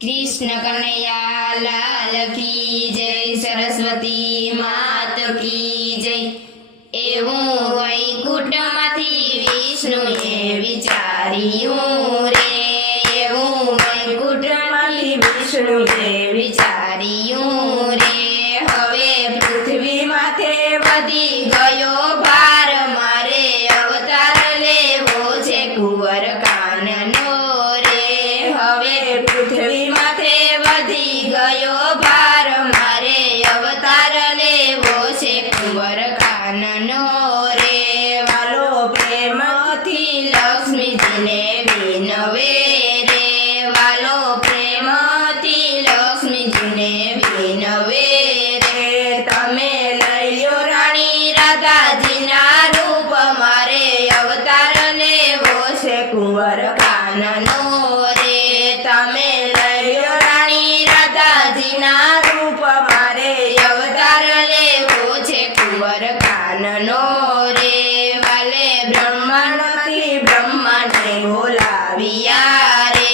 कृष्ण कन्हैया लाल की जय, सरस्वती मात की जय। एवं वैकुंठमांथी विष्णुए विचार्યું रे, एवं वैकुंठमांथी विष्णुए विचार्યું रे। હવે પૃથ્વી માથે વધી ગયો ભાર, મારે અવતાર લેવો છે કુંવર કાનનો રે। હવે પૃથ્વી માથે વધી ગયો ભાર, મારે અવતાર લેવો છે કુંવર કાનનો રે। વાલો પ્રેમથી લક્ષ્મીજીને વિનવે રે, વાલો પ્રેમથી લક્ષ્મીજીને વિનવે રે। તમે લઈ લ્યો રાણી રાધાજીના રૂપ, મારે અવતાર લેવો છે કુંવર કાનનો રે। તમે લઈ લ્યો રાણી રાધાજીના રૂપ, મારે અવતાર લેવો છે કુંવર કાનનો રે। વાલે બ્રહ્માંડમાંથી બ્રહ્માને બોલાવ્યા રે,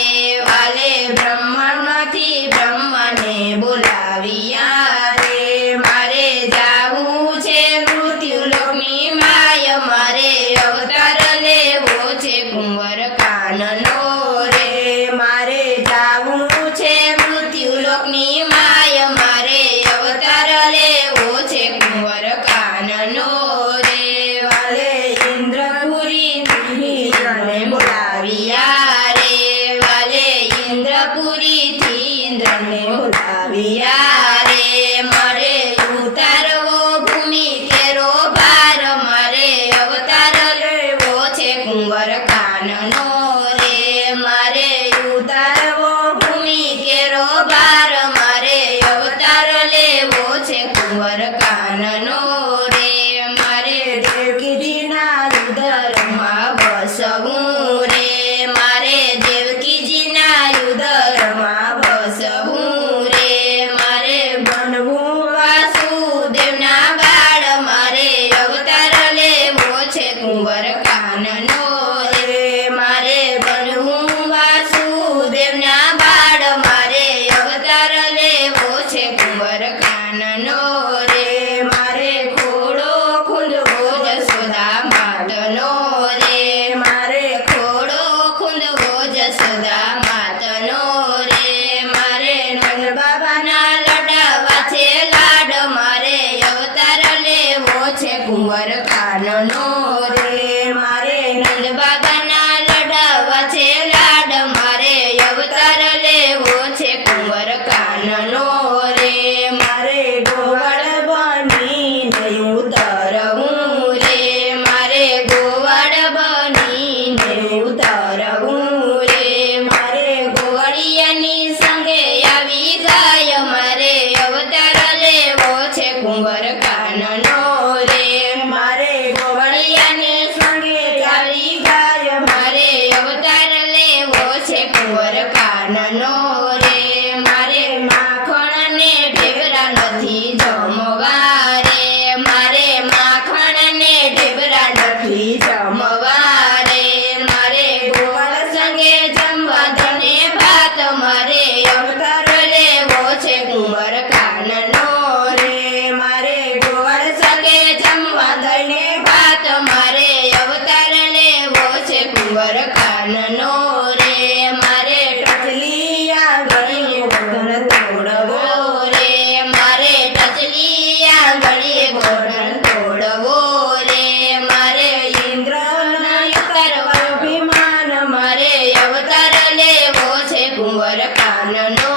વાલે બ્રહ્માંડમાંથી બ્રહ્માને બોલાવ્યા રે। મારે જાવું છે મૃત્યુલોકની માય, મારે અવતાર લેવો છે કુંવર કાનનો રે। મારે જાવું છે મૃત્યુલોકની માય, મારે અવતાર લેવો છે કુંવર કાનનો રે। વાલે ઇન્દ્રપુરીથી ઇન્દ્રને બોલાવ્યા રે, વાલે ઇન્દ્રપુરીથી ઇન્દ્રને બોલાવ્યા રે। મારે ઉતારવો ભૂમિ કેરો ભાર, મારે અવતાર લેવો છે કુંવર કાનનો રે। મારે ઉતારવો ભૂમિ કેરો ભાર, મારે અવતાર લેવો છે કુંવર કાનનો રે। મારે દેવકીજીના ઉદરમાં વસવું રે, મારે દેવકીજીના ઉદરમાં વસવું રે। મારે બનવું વાસુદેવના બાળ, મારે અવતાર લેવો છે કુંવર કાનનો રે। મારે બનવું વાસુદેવના બાળ, મારે અવતાર લેવો છે કુંવર કાનનો રે। મારે ખોડો ખૂંદવો જશોદા માતનો રે, મારે ખોડો ખૂંદવો જશોદા માતનો રે। મારે નંદ બાબાના લડાવા છે લાડ, મારે અવતાર લેવો છે કુંવર કાનનો રે। મારે નંદ બાબાના લડાવા છે લાડ, મારે અવતાર લેવો છે કુંવર કાનનો રે। મારે ગોવાળ બનીને ઉતરવું રે, મારે ગોવાળ બનીને ઉતરવું રે। મારે ગોવાળિયાની સંગે આવી ગાય, મારે અવતાર લેવો છે કુંવર કાનનો રે। મારે ગોવાળિયાની સંગે આવી ગાય, મારે અવતાર લેવો છે કુંવર કાનનો રે। મારે માખણને ઢેબરા નથી જમવા રે, મારે માખણને ઢેબરા નથી જમવા રે। મારે ગોવાળ સંગે જમવા ધને ભાત, મારે અવતાર લેવો છે કુંવર કાનનો રે। મારે ગોવાળ સંગે જમવા ધને ભાત, મારે અવતાર લેવો છે કુંવર કાનનો રે। મારે ટચલી આંગળીએ ગોઠણ તોડવો રે, મારે ટચલી આંગળીએ ગોઠણ તોડવો રે। મારે ઇન્દ્રના ઉતારવા અભિમાન, મારે અવતાર લેવો છે કુંવર કાનનો